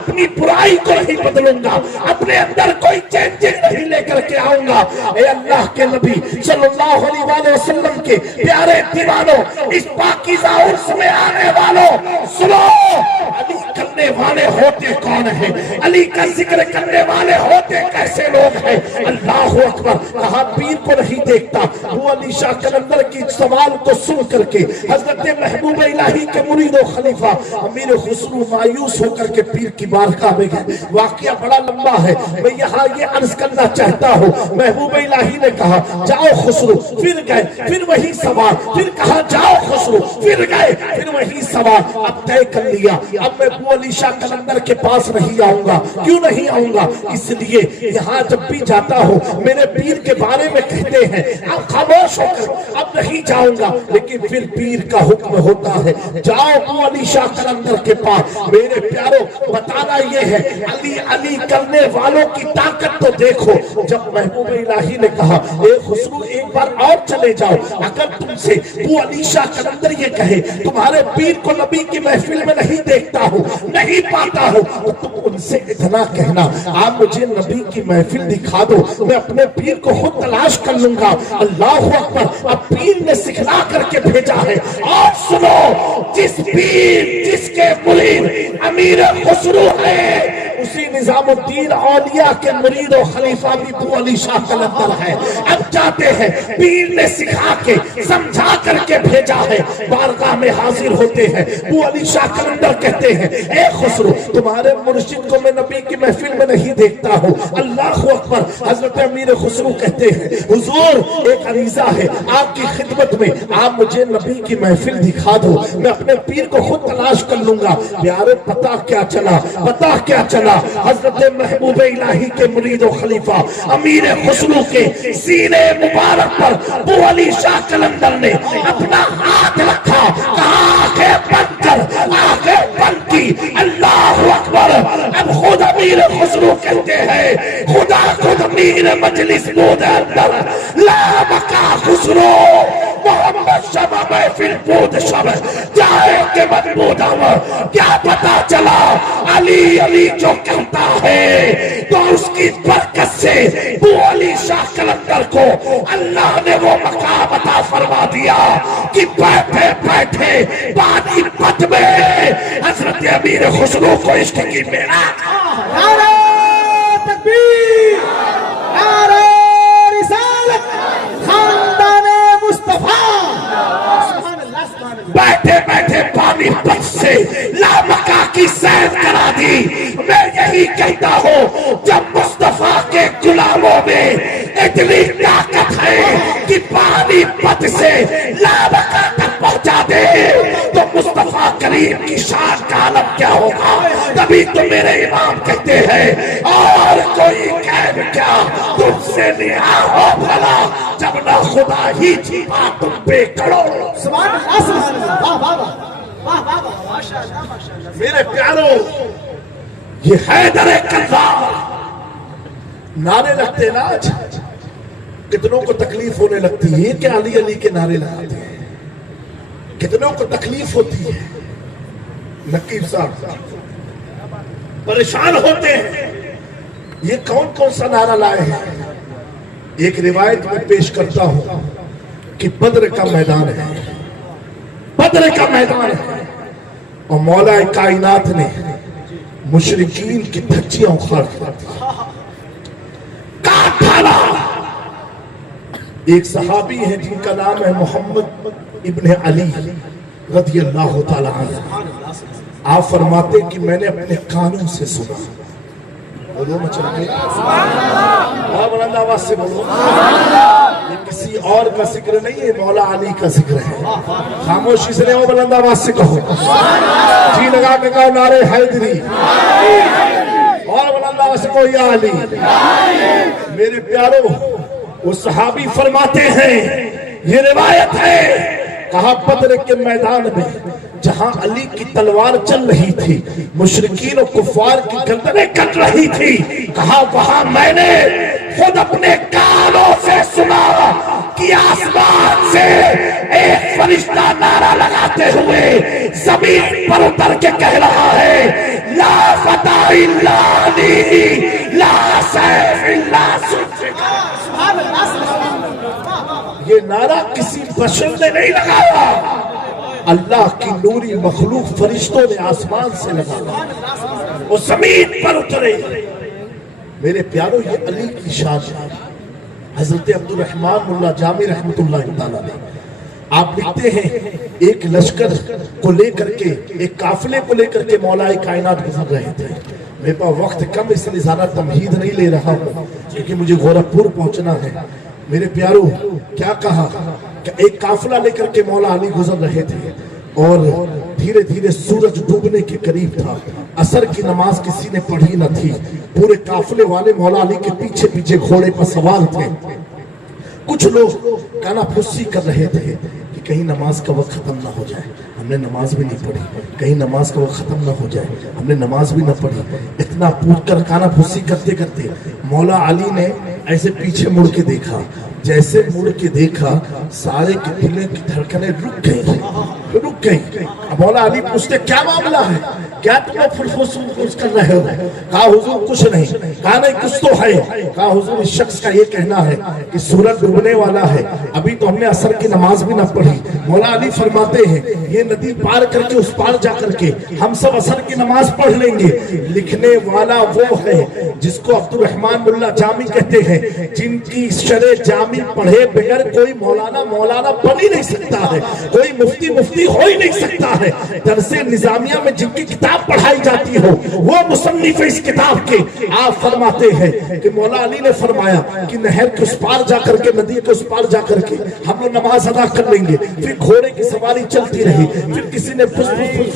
اپنی برائی کو نہیں بدلوں گا، اپنے اندر کوئی چینجنگ نہیں لے کر کے آؤں گا۔ اے اللہ کے نبی صلی اللہ علیہ وآلہ وسلم کے پیارے دیوانوں، اس پاکیزہ عرس میں آنے والوں، سنو، علی کرنے والے ہوتے کون ہیں؟ علی کا ذکر کرنے والے ہوتے کیسے لوگ ہیں؟ اللہ اکبر۔ کہا پیر کو نہیں دیکھتا۔ وہ علی شاہ قلندر کی سوال کو سن کر کے حضرت محبوب الہی کے مرید و خلیفہ امیر خسرو مایوس ہو کر کے پیر کی بارگاہ میں گئے۔ واقعہ بڑا لمبا ہے، میں یہاں یہ عرض کرنا چاہتا ہوں۔ محبوب الہی نے کہا جاؤ خسرو، پھر گئے، پھر وہی سوال، پھر کہا جاؤ خسرو، پھر گئے، پھر وہی سوال۔ اب طے کر لیا اب میں ابو علی شاہ قلندر کے پاس نہیں آؤں گا۔ کیوں نہیں آؤں گا؟ اس لیے یہاں جب بھی جاتا ہوں میرے پیر کے بارے میں کہتے ہیں، اب خاموش ہو کر اب نہیں جاؤں گا، لیکن پھر پیر کا حکم ہوتا ہے جاؤ ابو علی شاہ قلندر کے پاس۔ میرے پیاروں، بتانا یہ ہے علی علی کرنے والوں کی طاقت تو دیکھو۔ جب محبوب الہی نے کہا اے خسرو ایک بار اور چلے جاؤ، اگر تم سے ابو علی شاہ قلندر یہ کہے تمہارے پیر کو نبی کی محفل میں نہیں دیکھتا ہوں، نہیں پاتا ہوں، تو تم ان سے اتنا کہنا آپ مجھے نبی کی محفل دکھا دو، میں اپنے پیر کو خود تلاش کر لوں گا۔ اللہ اکبر۔ اب پیر نے سکھلا کر کے بھیجا ہے۔ اور سنو، جس پیر جس کے مرید امیر خسرو ہے اسی نظام الدین اولیاء کے مرید و خلیفہ بھی ابو علی شاہ قلندر ہے۔ اب جاتے ہیں، پیر نے سکھا کے سمجھا کر کے بھیجا ہے، بارگاہ میں حاضر ہوتے ہیں۔ ابو علی شاہ قلندر کہتے ہیں اے خسرو تمہارے مرشد کو میں نبی کی محفل میں نہیں دیکھتا ہوں۔ اللہ اکبر۔ حضرت امیر خسرو کہتے ہیں حضور ایک عریضہ ہے آپ کی خدمت میں، آپ مجھے نبی کی محفل دکھا دو، میں اپنے پیر کو خود تلاش کر لوں گا۔ پیارے پتہ کیا چلا، پتہ کیا چلا، حضرت محبوب الہی کے مرید و خلیفہ امیر خسرو کے سینے مبارک پر ابو علی شاہ قلندر نے اپنا ہاتھ رکھا، کہا آنکھیں بند کر، آنکھیں بند کی۔ اللہ اکبر۔ اب خود امیر خسرو کہتے ہیں خدا خود امیر مجلس بود اندر لا بقا خسرو محمد شبہ محفل بود شب جائے کہ مدبود ہوا۔ کیا پتا چلا علی علی جو کہتا ہے تو اس کی برکت سے ابو علی شاہ قلندر کو اللہ نے وہ مقام عطا فرما دیا کہ بیٹھے بیٹھے پانی پت میں حضرت امیر خسرو کو عشق کی معراج۔ نعرہ تکبیر، نعرہ رسالت، خاندان مصطفیٰ۔ بیٹھے بیٹھے پانی پت سے لامکہ کی سیر کرا دی۔ میں یہی کہتا ہوں جب مصطفیٰ کے غلاموں میں اتنی طاقت ہے کہ پانی پت سے لامکہ تک پہنچا دے تو مصطفیٰ کریم کی شان کا عالم کیا ہوگا۔ تبھی تو میرے امام کہتے ہیں اور کوئی قید کیا تم سے نیا ہو بھلا جب نہ خدا ہی چھپا تم پہ کڑو۔ سبحان اللہ، سبحان اللہ، واہ واہ واہ واہ واہ، ماشاءاللہ ماشاءاللہ۔ میرے پیاروں، یہ حیدر کرار نعرے لگتے نا آج کتنوں کو تکلیف ہونے لگتی ہے کہ علی علی کے نعرے لگاتے ہیں، کتنوں کو تکلیف ہوتی ہے۔ نقیب صاحب پریشان ہوتے ہیں یہ کون کون سا نعرہ لائے ہیں۔ ایک روایت میں پیش کرتا ہوں کہ بدر کا میدان ہے، بدر کا میدان ہے اور مولا کائنات نے مشرکین کی دھجیاں اکھاڑ کاٹ ڈالا۔ ایک صحابی ہے جن کا نام ہے محمد ابن علی رضی اللہ تعالیٰ عنہ، آپ فرماتے کہ میں نے اپنے کانوں سے سنا۔ بولو مچل کے بہت بلند آواز سے بولو۔ یہ کسی اور کا ذکر نہیں ہے، مولا علی کا ذکر ہے۔ خاموشی سے نہیں، بلند آواز سے کہو، جی لگا کے کہو نعرہ حیدری، اور بلند آواز سے کہو یا علی۔ میرے پیاروں، وہ صحابی فرماتے ہیں، یہ روایت ہے، کہا بدر کے میدان میں جہاں علی کی تلوار چل رہی تھی، مشرکین و کفار کی گردنیں کٹ رہی تھی، کہا وہاں میں نے خود اپنے کانوں سے سنا کہ آسمان سے ایک فرشتہ نعرہ لگاتے ہوئے زمین پر اتر کے کہہ رہا ہے لا فتح الا علی لا سیف الا سلطک۔ سبحان اللہ سبحان اللہ۔ یہ نعرہ کسی بشر نے نہیں لگایا، اللہ کی نوری مخلوق فرشتوں نے آسمان سے لگایا، وہ زمین پر اترے۔ میرے پیارو یہ علی کی شان ہے۔ حضرت عبد الرحمن ملا جامی رحمت اللہ تعالیٰ نے آپ لکھتے ہیں ایک لشکر کو لے کر کے، ایک قافلے کو لے کر کے مولا کائنات گزر رہے تھے۔ میرے پاس وقت کم اس لیے زیادہ تمہید نہیں لے رہا ہوں کیونکہ مجھے گورکھپور پہنچنا ہے۔ میرے پیارو کیا کہا کہ ایک قافلہ لے کر کے مولا علی گزر رہے تھے اور دھیرے دھیرے سورج ڈوبنے کے قریب تھا، عصر کی نماز کسی نے پڑھی نہ تھی، پورے قافلے والے مولا علی کے پیچھے پیچھے گھوڑے پر سوار تھے۔ کچھ لوگ کانا پھسی کر رہے تھے کہ کہیں نماز کا وقت ختم نہ ہو جائے، ہم نے نماز بھی نہیں پڑھی، کہیں نماز کا وقت ختم نہ ہو جائے، ہم نے نماز بھی نہ پڑھی۔ اتنا پوچھ کر کانا پھسی کرتے کرتے مولا علی نے ایسے پیچھے مڑ کے دیکھا، جیسے مڑ کے دیکھا سارے کے دلوں کی دھڑکنیں رک گئی۔ اب مولا علی پوچھتے کیا معاملہ ہے، کیا تم لوگ فلفوس کر رہے ہو؟ کہا حضور کچھ نہیں۔ کہا نہیں کچھ تو ہے۔ کہا حضور اس شخص کا یہ کہنا ہے کہ سورج ڈوبنے والا ہے، ابھی تو ہم نے عصر کی نماز بھی نہ پڑھی۔ مولا علی فرماتے ہیں یہ ندی پار کر کے اس پار جا کر کے ہم سب عصر کی نماز پڑھ لیں گے۔ لکھنے والا وہ ہے جس کو عبد الرحمن ملا جامی کہتے ہیں، جن کی شرح جامی پڑھے بغیر کوئی مولانا بن ہی نہیں سکتا ہے، کوئی مفتی ہو ہی نہیں سکتا ہے۔ درس نظامیہ میں جن کی کتاب پڑھائی جاتی ہو وہ مصنف اس کتاب کے۔ آپ فرماتے ہیں کہ مولا علی نے فرمایا کہ نہر کے اس پار جا کر کے، ندی کے اس پار جا کر کے ہم لوگ نماز ادا کر لیں گے۔ پھر گھوڑے کی سواری چلتی رہی، پھر کسی نے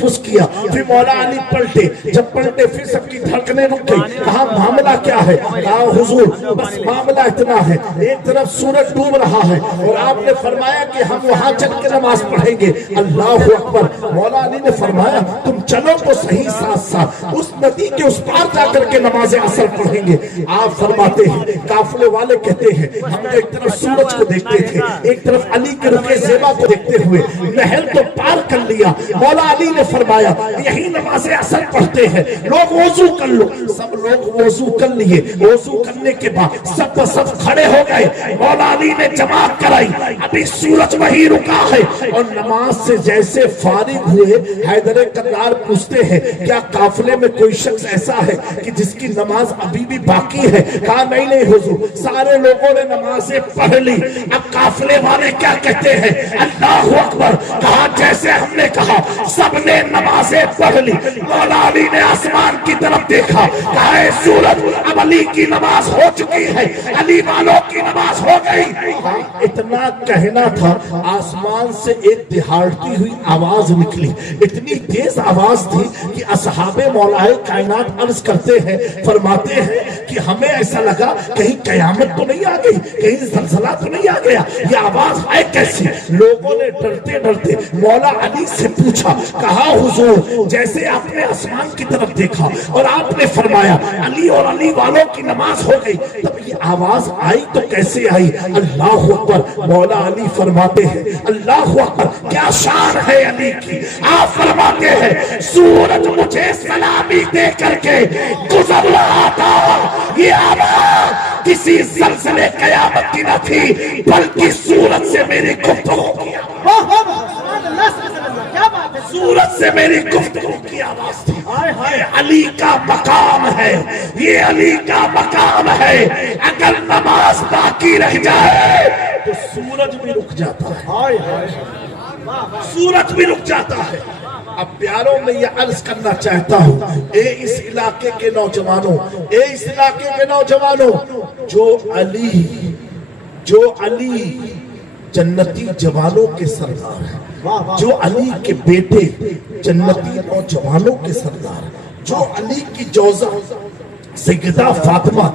فس کیا، پھر مولا علی پلٹے، جب پلٹے پھر سب کی دھڑکنیں رک گئی۔ کہا معاملہ کیا ہے؟ کہا حضور بس معاملہ اتنا ہے، ایک طرف سورج ڈوب رہا ہے اور آپ نے فرمایا کہ ہم وہاں چل کے نماز پڑھیں گے۔ اللہ اکبر۔ مولا علی نے فرمایا تم چلو تو صحیح ساتھ ساتھ اس ندی کے اس پار جا کر کے نماز عصر پڑھیں گے۔ آپ فرماتے ہیں قافلے والے کہتے ہیں ہم ایک طرف سورج کو دیکھتے تھے، ایک طرف علی کے رخ زیبا کو دیکھتے ہوئے نہر تو پار کر لیا۔ مولا علی نے فرمایا یہی نماز عصر پڑھتے ہیں، لوگ وضو کر لو۔ سب لوگ وضو کر لیے، وضو کرنے کے بعد سب کھڑے ہو گئے۔ مولا علی نے جماعت کرائی، ابھی سورج وہی رکا ہے اور نماز سے جیسے فارغ ہوئے حیدر کرار پوچھتے ہیں کیا قافلے میں کوئی شخص ایسا ہے کہ جس کی نماز ابھی بھی باقی ہے؟ کہا نہیں حضور، سارے لوگوں نے نمازیں پڑھ لی۔ اب قافلے والے کیا کہتے ہیں؟ اللہ اکبر۔ کہا جیسے ہم نے کہا سب نے نمازیں پڑھ لی۔ مولا علی نے آسمان کی طرف دیکھا، کہا اے سورج اب علی کی نماز ہو چکی ہے، علی والوں کی نماز ہو گئی۔ اتنا کہنا تھا، آسمان سے ایک دہاڑتی ہوئی آواز نکلی، اتنی تیز آواز تھی کہ اصحاب مولا کائنات عرض کرتے ہیں، فرماتے ہیں کہ ہمیں ایسا لگا کہیں قیامت تو نہیں آ گئی، کہیں زلزلہ تو نہیں آ گیا، یہ آواز آئے کیسی؟ لوگوں نے ڈرتے ڈرتے مولا علی سے پوچھا، کہا حضور جیسے آپ نے آسمان کی طرف دیکھا اور آپ نے فرمایا علی اور علی والوں کی نماز ہو گئی، تب یہ آواز آئی تو کیسے آئی؟ اللہ اکبر۔ مولا علی فرماتے ہیں اللہ اکبر، کیا شان ہے علی کی۔ آپ فرماتے ہیں سورج مجھے سلامی دے کر کے گزر رہا تھا، یہ آواز کسی زلزلے قیامت کی نہ تھی بلکہ سورج سے میری گفتگو کی سورج سے میری گفتگو کی آواز تھی۔ علی کا مقام ہے، یہ علی کا مقام ہے۔ اگر نماز باقی رہ جائے تو سورج بھی رک جاتا ہے، سورج بھی رک جاتا ہے۔ اب پیاروں میں یہ عرض کرنا چاہتا ہوں، اے اس علاقے کے نوجوانوں، اے اس علاقے کے نوجوانوں، جو علی جنتی جوانوں کے سردار ہیں، جو علی کے بیٹے جنتی نوجوانوں کے سردار، جو علی کی جوزہ سیدہ فاطمہ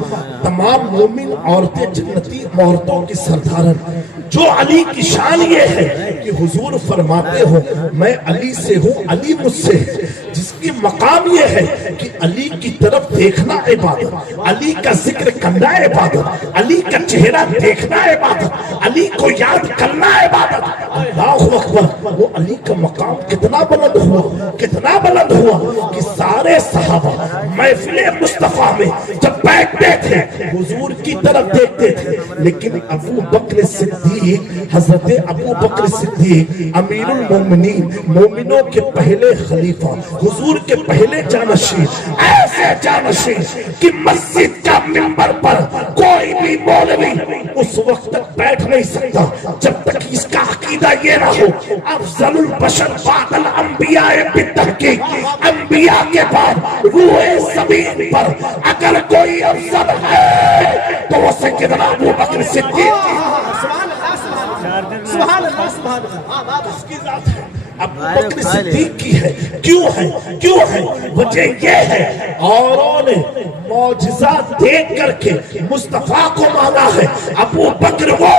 تمام مومن عورتیں جنتی عورتوں کی سردارن، جو علی کی شان یہ ہے کہ حضور فرماتے ہو میں علی سے ہوں، علی مجھ سے ہے، جس کی مقام یہ ہے کہ علی کی طرف دیکھنا عبادت، علی کا ذکر کرنا عبادت، علی کا چہرہ دیکھنا عبادت، علی کو یاد کرنا عبادت۔ اللہ اکبر۔ وہ علی کا مقام کتنا بلند ہوا، کتنا بلند ہوا کہ سارے صحابہ محفل مصطفیٰ میں جب بیٹھتے تھے حضور کی طرف دیکھتے تھے، لیکن ابو بکر صدیق، حضرت ابو بکر صدیق امیر المومنین، مومنوں کے پہلے خلیفہ، حضور کے پہلے جانشین، ایسے جانشین کہ مسجد کا منبر پر کوئی بھی مولوی اس وقت تک بیٹھ نہیں سکتا جب تک اس کا عقیدہ یہ نہ ہو افضل البشر بعد الانبیاء بالتحقیق، انبیاء کے بعد روح زمین پر اگر کوئی افضل ہے تو وہ سیدنا ابو بکر صدیق سبحان اللہ سبحان اللہ، اس کی ذات ہے، ابو بکر صدیق کی ہے۔ کیوں ہے؟ وجہ یہ ہے اوروں نے معجزہ دیکھ کر کے مصطفیٰ کو مانا ہے۔ ابو بکر وہ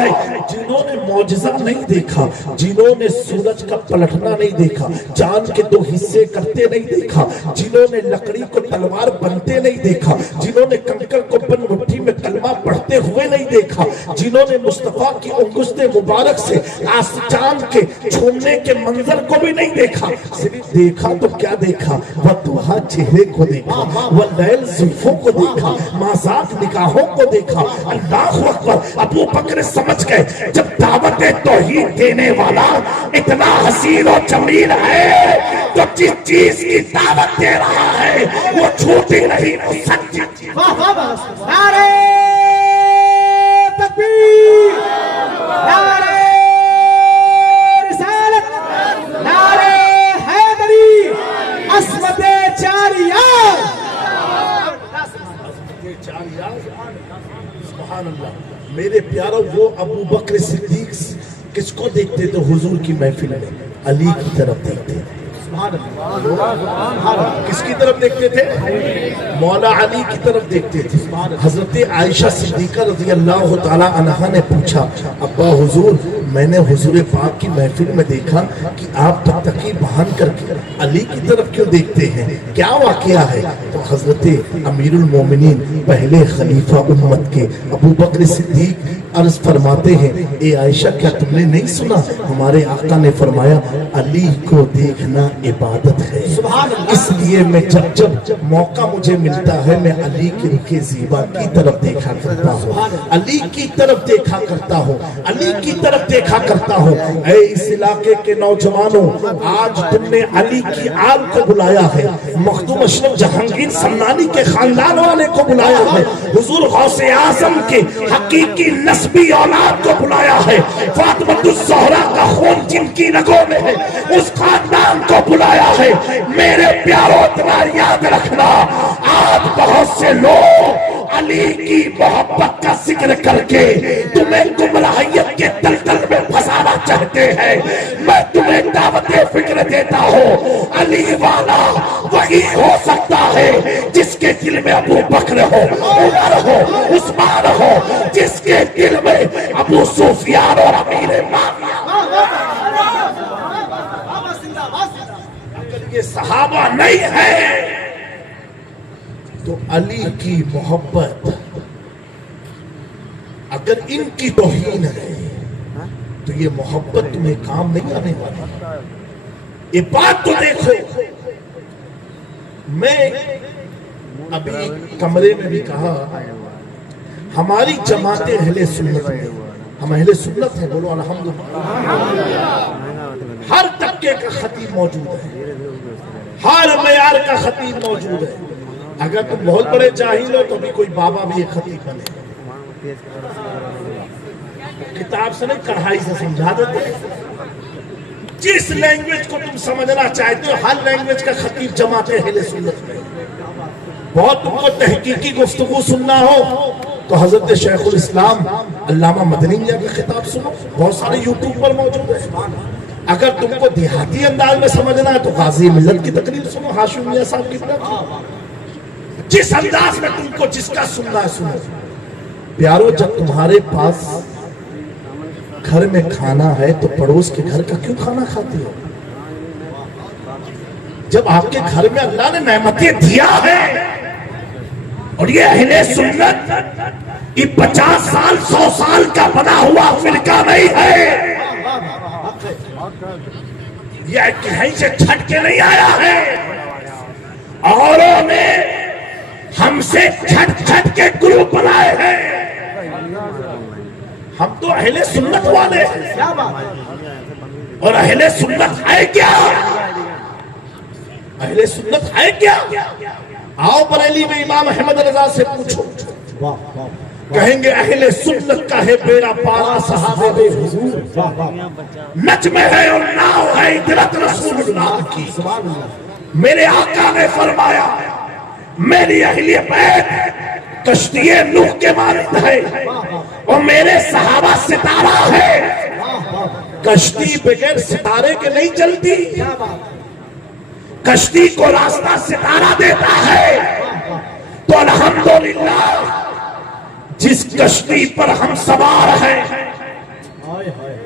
ہے جنہوں نے معجزہ نہیں دیکھا، جنہوں نے سورج کا پلٹنا نہیں دیکھا، چاند کے 2 حصے کرتے نہیں دیکھا، جنہوں نے لکڑی کو تلوار بنتے نہیں دیکھا، جنہوں نے کنکر کو بن مٹھی میں کلمہ پڑھتے ہوئے نہیں دیکھا، جنہوں نے مصطفیٰ کی انگشت مبارک سے چاند کے چھونے کے منظر کو بھی نہیں دیکھا، صرف دیکھا تو کیا دیکھا؟ وَضُحَا چہرے کو دیکھا، وَاللَّيْلِ زلفوں کو دیکھا، مازاد نگاہوں کو دیکھا۔ اللہ اکبر! ابو بکر سمجھ گئے جب دعوت توحید دینے والا اتنا حسین و جمیل ہے تو جس چیز کی دعوت دے رہا ہے وہ جھوٹی نہیں، وہ سچی۔ نعرہ تکبیر، نعرہ رسالت، نعرہ حیدری، عصمت چاریار۔ سبحان اللہ۔ میرے پیارو، وہ ابو بکر صدیق کس کو دیکھتے تھے حضور کی محفل میں؟ علی کی طرف دیکھتے تھے۔ کس کی طرف دیکھتے تھے؟ مولا علی کی طرف دیکھتے تھے۔ حضرت عائشہ صدیقہ رضی اللہ تعالی عنہا نے پوچھا، ابا حضور، میں نے حضور پاک کی محفل میں دیکھا کہ آپ تکی بہن کر کے علی کی طرف کیوں دیکھتے ہیں، کیا واقعہ ہے؟ تو حضرت امیر المومنین پہلے خلیفہ امت کے ابو بکر صدیق عرض فرماتے ہیں، اے عائشہ، کیا تم نے نہیں سنا؟ ہمارے آقا نے فرمایا علی کو دیکھنا عبادت ہے، اس لیے میں جب موقع مجھے ملتا ہے میں علی کی رخ زیبا کی طرف دیکھا کرتا ہوں، علی کی طرف دیکھا کرتا ہوں، علی کی طرف دیکھا کرتا ہوں۔ اے اس علاقے کے نوجوانوں، آج تم نے علی کی آل کو بلایا ہے، مخدوم اشرف جہانگیر سمنانی کے خاندان والے کو بلایا ہے، حضور غوث اعظم کے حقیقی نسبی اولاد کو بلایا ہے، فاطمہ الزہرا کا خون جن کی رگوں میں ہے اس خاندان کو بلایا ہے۔ میرے پیارو، اتنا یاد رکھنا، آج بہت سے لوگ علی کی محبت کا ذکر کر کے تمہیں گمراہیت کے دلدل میں پھنسانا چاہتے ہیں۔ میں تمہیں دعوت فکر دیتا ہوں، علی والا وہی ہو سکتا ہے جس کے دل میں ابو بکر ہو، عمر ہو، عثمان ہو، جس کے دل میں ابو سفیان اور امیر معاویہ۔ اگر یہ صحابہ نہیں ہے تو علی کی محبت، اگر ان کی توہین ہے تو یہ محبت تمہیں کام نہیں آنے والی۔ یہ بات تو دیکھو، میں ابھی کمرے میں بھی کہا، ہماری جماعت اہل سنت میں، ہم اہل سنت ہیں، بولو الحمدللہ، ہر طبقے کا خطیب موجود ہے، ہر معیار کا خطیب موجود ہے۔ اگر تم بہت بڑے جاہل ہو تو بھی کوئی بابا بھی ایک خطیب بنے، کتاب سے نہیں کڑھائی سے سمجھا دیتے۔ جس لینگویج کو تم سمجھنا چاہتے ہو، ہر لینگویج کا خطیب جماعت اہل سنت میں۔ بہت تم کو تحقیقی گفتگو سننا ہو تو حضرت شیخ الاسلام علامہ مدنی میاں کا خطاب سنو، بہت سارے یوٹیوب پر موجود ہے۔ اگر تم کو دیہاتی انداز میں سمجھنا ہے تو غازی ملت کی تقریر سنو، ہاشم میاں صاحب کی طرف۔ جس انداز میں تم کو جس کا سننا ہے سنو۔ پیارو، جب تمہارے پاس گھر میں کھانا ہے تو پڑوس کے گھر کا کیوں کھانا کھاتے ہو؟ جب آپ کے گھر میں اللہ نے نعمتیں دیا ہے، اور یہ اہل سنت یہ 50 سال 100 سال کا بنا ہوا فرقہ نہیں ہے، یہ کہیں سے چھٹ کے نہیں آیا ہے، اوروں نے ہم سے چھٹ چھٹ کے گروپ بنائے ہیں۔ ہم تو اہل سنت والے ہیں، کیا بات ہے؟ اور اہل سنت ہے کیا؟ اہل سنت ہے کیا؟ آؤ بریلی میں امام احمد رضا سے پوچھو، واہ واہ کہیں گے اہل سنت کا ہے بیڑا پارا صحابہ بے حضور، واہ واہ نجم ہے اور ناؤ ہے عطرت رسول اللہ کی۔ سبحان اللہ میرے آقا نے فرمایا میری اہل بیت کشتی نوح کے مانند ہے اور میرے صحابہ ستارہ ہے۔ کشتی بغیر ستارے کے نہیں چلتی، کیا بات ہے؟ کشتی کو راستہ ستارہ دیتا ہے۔ تو الحمدللہ جس کشتی پر ہم سوار ہیں ہائے ہائے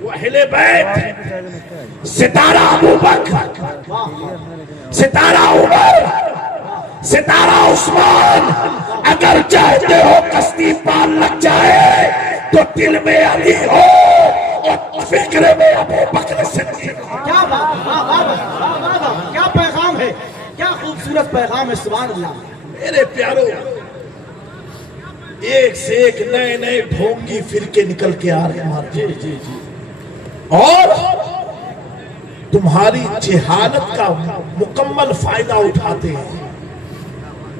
وہ اہل بیت، ستارہ ابو بکر، ستارہ عمر، ستارہ عثمان۔ اگر چاہتے ہو کشتی پار لگ جائے تو دل میں علی ہو اور فکر میں ابو بکر صدیق۔ کیا بات ہے؟ واہ واہ واہ واہ واہ، کیا پیغام ہے، کیا خوبصورت پیغام ہے، سبحان اللہ۔ میرے پیارو، ایک سے ایک نئے نئے ڈھونگی فرقے نکل کے آ رہے ہیں اور تمہاری جہالت کا مکمل فائدہ اٹھاتے ہیں،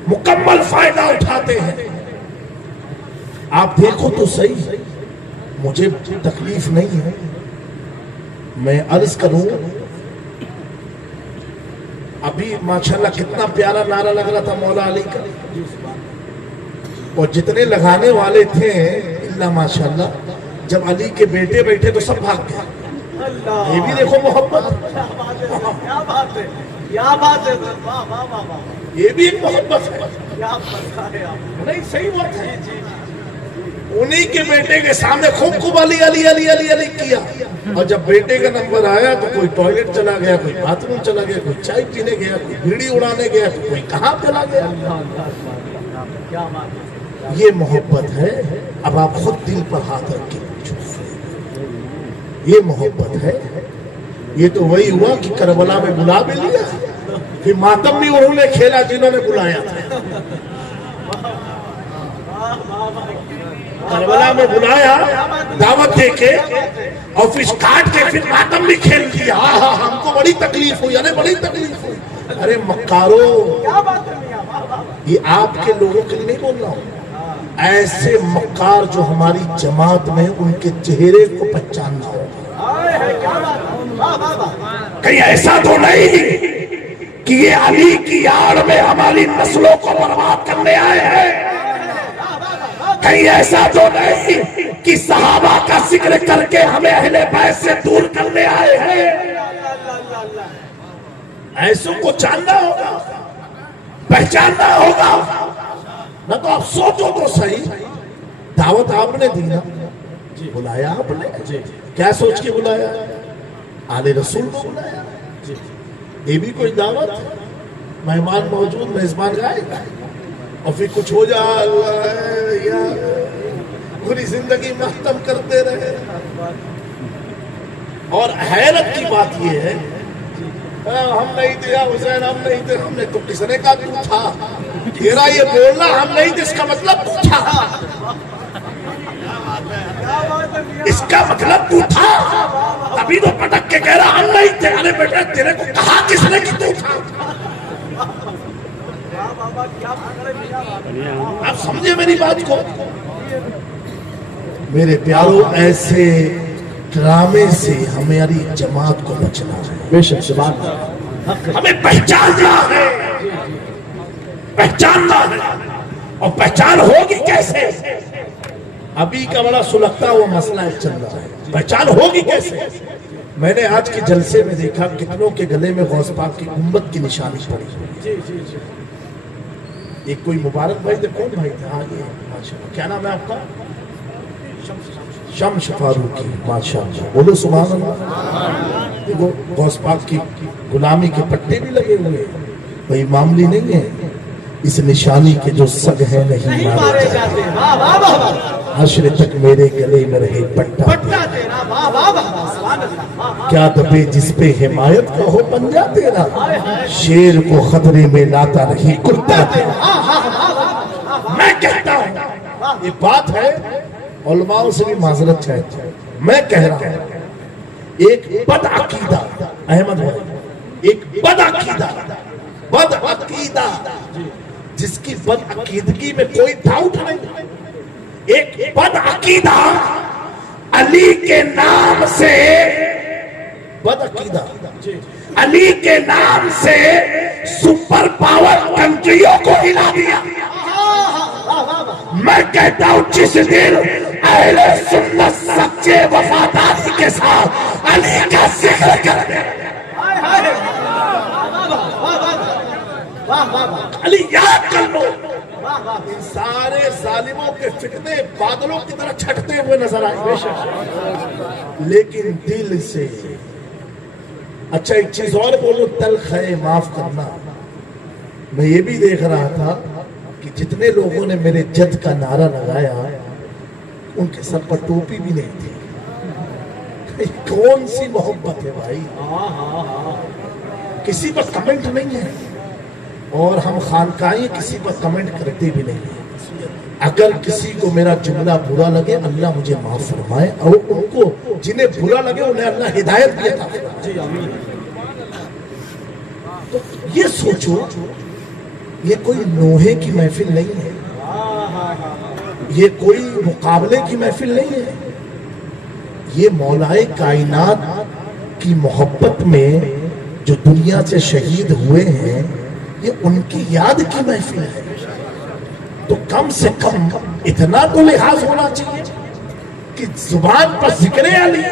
مکمل فائدہ اٹھاتے ہیں۔ آپ دیکھو تو صحیح، مجھے تکلیف نہیں ہے، میں عرض کروں ابھی ماشاءاللہ کتنا پیارا نعرہ لگ رہا تھا مولا علی کا، اور جتنے لگانے والے تھے اللہ ماشاءاللہ جب علی کے بیٹے بیٹھے تو سب بھاگ گئے۔ یہ بھی دیکھو محبت، کیا بات ہے، کیا بات ہے، واہ واہ واہ واہ، یہ بھی ایک محبت ہے، کیا بات ہے آپ۔ نہیں صحیح بات ہے۔ انہی کے بیٹے کے سامنے خوب علی علی علی علی علی کیا، اور جب بیٹے کا نمبر آیا تو کوئی ٹوائلٹ چلا گیا، کوئی باتھ روم چلا گیا، کوئی چائے پینے گیا، کوئی بیڑی اڑانے گیا، تو کوئی کہاں چلا گیا۔ کیا بات ہے، یہ محبت ہے۔ اب آپ خود دل پر ہاتھ رکھ کے پوچھو، یہ محبت ہے؟ یہ تو وہی ہوا کہ کربلا میں بلا بھی لیا، پھر ماتم بھی انہوں نے کھیلا جنہوں نے بلایا تھا۔ کربلا میں بلایا دعوت دے کے اور پھر کاٹ کے پھر ماتم بھی کھیل دیا۔ ہم کو بڑی تکلیف ہوئی، یعنی بڑی تکلیف ہوئی۔ ارے مکارو، کیا بات ہے میاں، واہ واہ، یہ آپ کے لوگوں کے لیے نہیں بول رہا ہوں، ایسے مکار جو ہماری جماعت میں ان کے چہرے کو پہچاننا ہوگا۔ ہائے ہائے، کیا بات ہے، واہ واہ واہ، کہیں ایسا تو نہیں کہ یہ علی کی آڑ میں ہماری نسلوں کو برباد کرنے آئے ہیں؟ کہیں ایسا تو نہیں کہ صحابہ کا ذکر کر کے ہمیں اہل بیت سے دور کرنے آئے ہیں؟ ایسوں کو جاننا ہوگا، پہچاننا ہوگا، نہ تو آپ سوچو تو صحیح، دعوت آپ نے دی نا، بلایا آپ نے، کیا سوچ کے بلایا؟ آل رسول کو بلایا، یہ بھی کوئی دعوت؟ مہمان موجود، میزبان گائے اور پھر کچھ ہو جا پوری زندگی مختم کرتے رہے۔ اور حیرت کی بات یہ ہے، ہم نہیں تھے یا حسین، ہم نہیں تھے، ہم نے تو کس نے کہا تو تھا؟ تیرا یہ بولنا ہم نہیں تھے اس کا مطلب تو تھا، اس کا مطلب تو تھا، ابھی تو پٹک کے کہہ رہا ہم نہیں تھے۔ ارے بیٹا تیرے کو کہا کس نے کہ تو تھا؟ آپ سمجھے میری بات کو؟ میرے پیاروں، ایسے ڈرامے سے ہماری جماعت کو بچنا ہے، بے شک، سبحان اللہ، ہمیں پہچاننا ہے، پہچاننا ہے، اور پہچان ہوگی کیسے؟ ابھی کا بڑا سلگتا ہوا مسئلہ چل رہا ہے، پہچان ہوگی کیسے؟ میں نے آج کے جلسے میں دیکھا کتنوں کے گلے میں غوث پاک کی گنبد کی نشانی پڑی۔ ایک کوئی مبارک بھائی تھے، کون بھائی تھے؟ آگے ماشاءاللہ، کیا نام ہے آپ کا؟ شمس فاروقی، ماشاءاللہ، بولو سبحان اللہ۔ دیکھو غوث پاک کی غلامی کے پٹے بھی لگے ہوئے، وہی معاملی نہیں ہے، اس نشانی کے جو سگ ہے نہیں مارے جاتے، واہ واہ واہ، حشر تک میرے گلے میں رہے پٹا پٹا تیرا، واہ واہ واہ، کیا دبے جس پہ حمایت کا ہو پنجہ تیرا، شیر کو خطرے میں لاتا نہیں کرتا تیرا۔ میں کہتا ہوں یہ بات ہے، علماء سے بھی معذرت چاہیے، میں کہہ رہا ہوں ایک بد عقیدہ، احمد بھائی، ایک بد عقیدہ جس کی بد عقیدگی میں کوئی ڈاؤٹ نہیں، ایک بد عقیدہ علی کے نام سے، بد عقیدہ علی کے نام سے سپر پاور کنٹریوں کو ہلا دیا۔ میں کہتا ہوں جس دن اہل سنت سچے وفاداری کے ساتھ علی کا ذکر کرتے، علی یاد کر لو، ان سارے ظالموں کے فتنے بادلوں کی طرح چھٹتے ہوئے نظر آئے، لیکن دل سے۔ اچھا ایک چیز اور بولو، تلخ ہے معاف کرنا۔ میں یہ بھی دیکھ رہا تھا کہ جتنے لوگوں نے میرے جد کا نعرہ لگایا ان کے سر پر ٹوپی بھی نہیں تھی۔ کون سی محبت ہے بھائی، کسی پر کمنٹ نہیں ہے، اور ہم خانقاہیں کسی پر کمنٹ کرتے بھی نہیں ہیں۔ اگر کسی کو میرا جملہ برا لگے اللہ مجھے معاف فرمائے، اور ان کو جنہیں برا لگے انہیں اللہ ہدایت بھی عطا فرمائے۔ تو یہ سوچو یہ کوئی نوحے کی محفل نہیں ہے، یہ کوئی مقابلے کی محفل نہیں ہے، یہ مولائے کائنات کی محبت میں جو دنیا سے شہید ہوئے ہیں یہ ان کی یاد کی محفل ہے۔ تو کم سے کم اتنا تو لحاظ ہونا چاہیے کہ زبان پر ذکر علی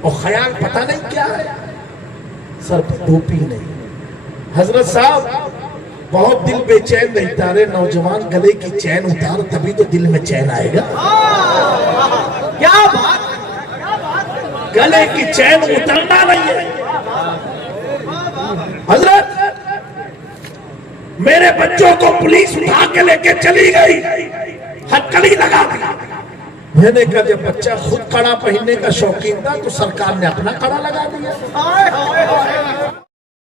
اور خیال پتہ نہیں کیا ہے، سر پر ٹوپی نہیں۔ حضرت صاحب بہت دل بے چین رہتا رہے، نوجوان گلے کی چین اتار تبھی تو دل میں چین آئے گا۔ کیا بات، گلے کی چین اترنا نہیں ہے۔ حضرت میرے بچوں کو پولیس اٹھا کے لے کے چلی گئی، ہتکڑی لگا دیا۔ میں نے کہا جب بچہ خود کڑا پہننے کا شوقین تھا تو سرکار نے اپنا کڑا لگا دیا۔